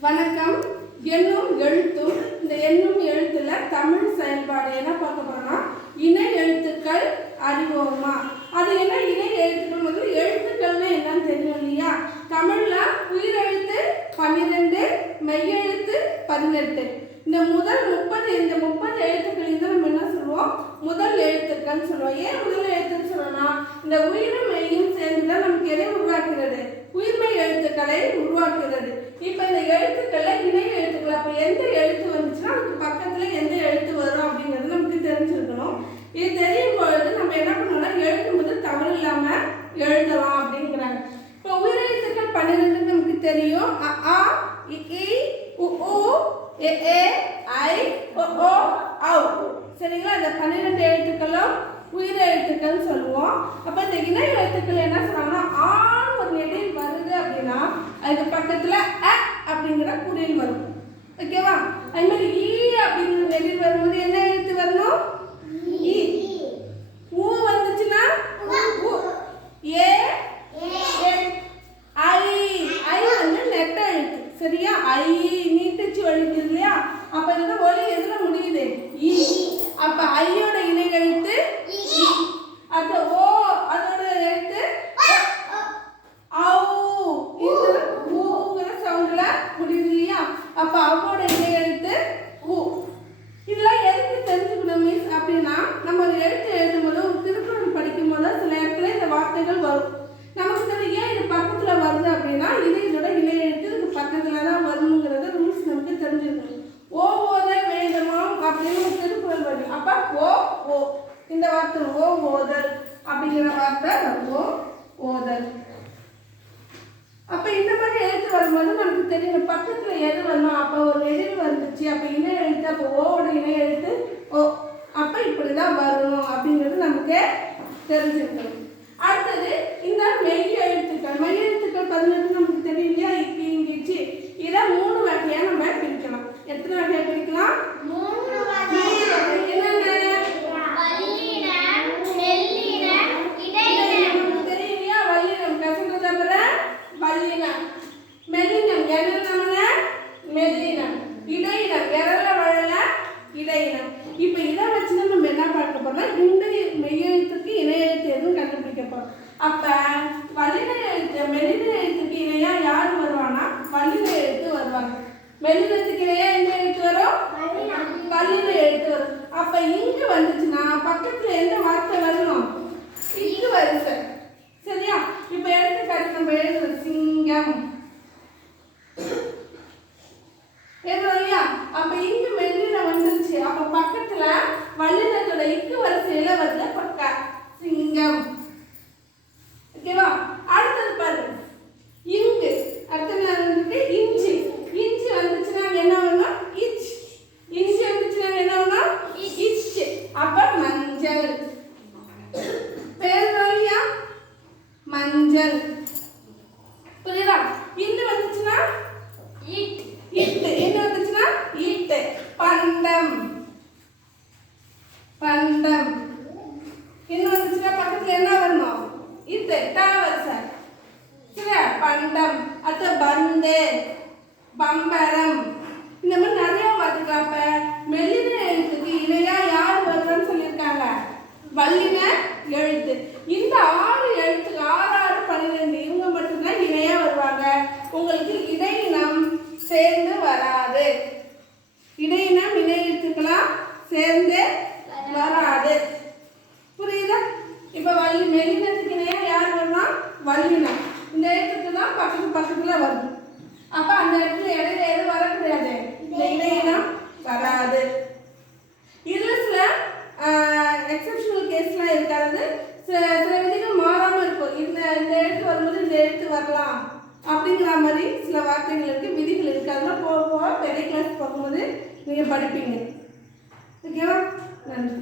வணக்கம். எண்ணும் எழுத்தும் இந்த எண்ணும் எழுத்துல தமிழ் செயல்பாடு என்ன பார்க்க போறோம்னா இணை எழுத்துக்கள் அறிவோமா? அது என்ன இணை எழுத்துக்கள் முதல்ல எழுத்துக்கள்னா என்னன்னு தெரியும் இல்லையா? தமிழ்ல உயிரெழுத்து பன்னிரெண்டு மெய்யெழுத்து பதினெட்டு. இந்த முதல் முப்பது இந்த முப்பது எழுத்துக்கள் தான் நம்ம என்ன சொல்லுவோம்? முதல் எழுத்துக்கள்னு சொல்லுவோம். ஏன் முதல் எழுத்துன்னு சொல்லணும்னா இந்த உயிரும் மெய்யும் சேர்ந்து தான் நமக்கு எதை உருவாக்குறது உயிர்மை எழுத்துக்களை உருவாக்குகிறது இப்போ இந்த எழுத்துக்களை இணை எழுத்துக்கள் அப்போ எந்த எழுத்து வந்துச்சுன்னா அதுக்கு பக்கத்தில் எந்த எழுத்து வரும் அப்படிங்கிறது நமக்கு தெரிஞ்சிருக்கணும் இது தெரியும் பொழுது நம்ம என்ன பண்ணோம்னா எழுதும்போது தவறு இல்லாமல் எழுதலாம் அப்படிங்கிறாங்க இப்போ உயிரெழுத்துக்கள் பன்னிரெண்டு நமக்கு தெரியும். அ ஆ இ ஈ உ ஊ ஏ ஐ ஓ ஓ ஔ. சரிங்களா? இந்த பன்னிரெண்டு எழுத்துக்களும் உயிர் எழுத்துக்கள் சொல்லுவோம். அப்போ இந்த இணை எழுத்துக்கள் என்ன சொன்னாங்கன்னா ஆண் ஒரு நெடில் வருது அப்படின்னா அதுக்கு பக்கத்தில் அ அப்படிங்கிற குறில் வரும் ஓகேவா அது மாதிரி ஈ அப்படிங்கிற நெடில் வரும்போது என்ன எழுத்து வரணும் ஈ ஊ வந்துச்சுன்னா உ ஏ ஏ ஐ ஐ வந்து நெட்ட எழுத்து சரியா ஐ நீட்டுச்சு எழுத்து இல்லையா அப்ப இதோட ஒலி எதுல முடியுது ஈ அப்ப ஐயோட இணை எழுத்து ஈ அடுத்த ஓ அதோட எழுத்து ஔ இது ஊங்கிற சவுண்ட்ல முடியுது இல்லையா அப்ப அவோட இணை எழுத்து ஊ இதெல்லாம் எதுக்கு தெரிஞ்சுக்கணும் மிஸ் அப்படின்னா நம்ம ஒரு எழுத்து எழுதும் போது ஒரு திருக்குறள் படிக்கும் போது சில இடத்துல இந்த வார்த்தைகள் வரும் நமக்கு தெரியும் ஏன் இது பக்கத்துல வருது அப்படின்னா இது இதோட இணை எழுத்து இதுக்கு பக்கத்துல தான் வரணுங்கிறத ரூல்ஸ் நமக்கு தெரிஞ்சுக்கணும் ஓ ஓதல் வேண்டுமாம் அப்படின்னு ஒரு திருக்குறள் வரும் அப்ப ஓ ஓ இந்த வார்த்தை ஓ ஓதல் அப்படிங்கிற வார்த்தை ஓ ஓதல். அப்போ இந்த மாதிரி எழுத்து வரும்போது நமக்கு தெரியும் பக்கத்தில் எது வரணும் அப்போ ஒரு எதிர் வந்துச்சு அப்போ இணை எழுத்து அப்போ ஓவோட இணை எழுத்து ஓ அப்ப இப்படிதான் வரணும் அப்படிங்கிறது நமக்கு தெரிஞ்சிருக்கணும் அடுத்தது இந்த மெய் எழுத்துக்கள் மெய் எழுத்துக்கள் பதினெட்டு நமக்கு தெரியும் இல்லையா இப்படி இங்கிச்சு இதை மூணு வகையா நம்ம பிரிக்கலாம் எத்தனை வகையா பிரிக்கலாம் மூணு வகை. என்னென்ன நமக்கு தெரியும் இல்லையா வல்லினம் கசந்த தவிர வல்லினம் மெல்லினம் என்னென்ன மெல்லினம் இடையினம் எரல வழல இடையினம் இப்போ இதை வச்சு தான் நம்ம என்ன பார்க்க போறோம்னா இந்த மெய்யெழுத்துக்கு இணையெழுத்து எதுவும் கண்டுபிடிக்க போறோம் அப்ப வல்லின எழுத்து மெல்லின எழுத்துக்கு இணையா யார் வருவானா வல்லின எழுத்து வருவாங்க மெல்லினத்துக்கு இணையா எந்த எழுத்து வரும் வல்லின எழுத்து வரும் அப்ப இங்க வந்துச்சுன்னா பக்கத்துல எந்த வார்த்தை வரணும் இங்கு வரிசை சரியா இப்ப எடுத்துக்காட்டு நம்ம எழுதுறோம் சிங்கம் எழுதுறோம் இல்லையா அப்ப இங்கு மெல்லின வந்துருச்சு. அப்ப பக்கத்துல வல்லினத்தோட இக்கு வரிசையில வந்து பக்க சிங்கம். பம்பரம். இந்த மாதிரி நிறைய பார்த்துக்கலாம் மெல்லின எழுத்துக்கு இணையா யார் வருவான்னு சொல்லியிருக்காங்க. வல்லின எழுத்து. இந்த ஆறு எழுத்துக்கு ஆறு ஆறு பன்னிரெண்டு இவங்க மட்டும்தான் இணையா வருவாங்க. உங்களுக்கு இடையினம் சேர்ந்து வராது. இடையினம் இணை எழுத்துக்கெல்லாம் சேர்ந்து வராது. புரியுதா? இப்போ வள்ளி மெலினத்துக்கு இணையா யார் வரலாம் வல்லினம் இந்த எழுத்துக்கு தான் பக்கத்து பக்கத்தில் வரும் அப்ப அந்த இடத்துல இடையில எது வரக்கூடாது இந்த இடையினம் வராது. இதுல சில எக்ஸப்ஷனல் கேஸ்லாம் இருக்காது. சில சில விதிகள் மாறாம இருக்கும். இந்த இந்த எழுத்து வரும்போது இந்த எழுத்து வரலாம் அப்படிங்கிற மாதிரி சில வார்த்தைகள் இருக்கு விதிகள் இருக்கு. அதெல்லாம் போக போக பெரிய கிளாஸ் போகும்போது நீங்க படிப்பீங்க. ஓகேவா நன்றி.